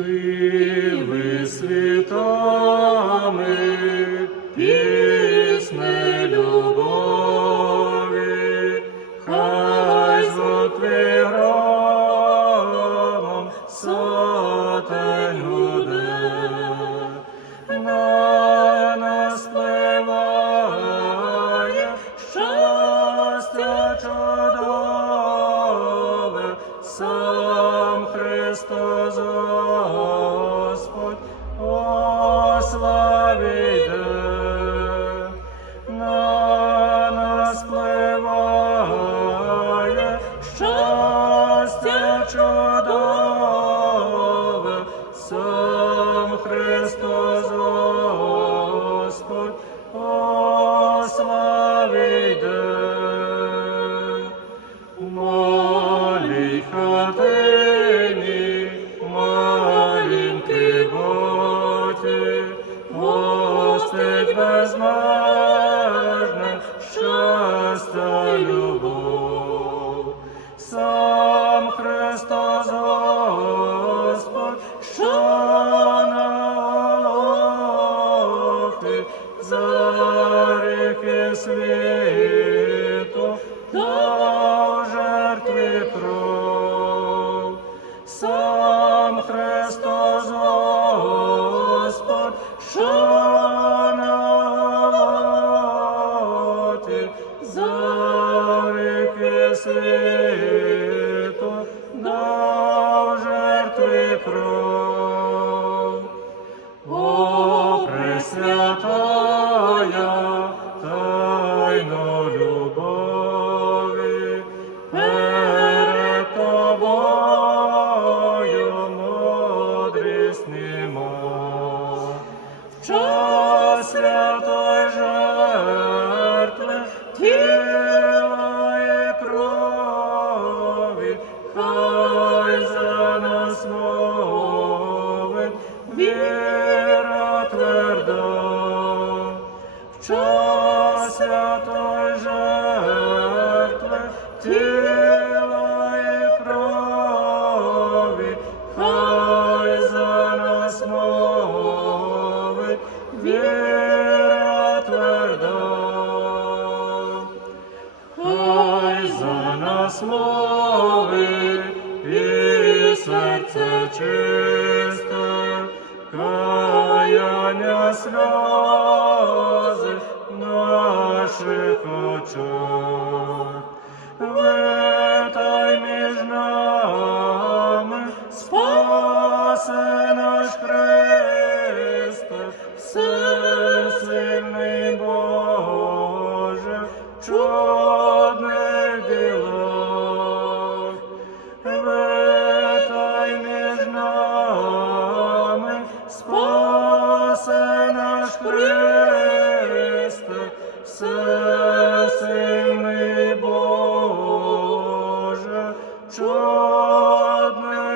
Ниви світами, пісне любові, хай звук твій громом сотень. На нас пливає щастя сам Христос На нас пливає щастя сам Христос Христос Господь, що на дав жертви кров. Христос Господь, що за віра тверда. В час святої жертви тіла і крові, хай за нас мовить віра тверда. Хай за нас мовить чисте, каяння сльози наших очах. Витай між нами, спаси наш Христе, всесильний Боже, чудних одне.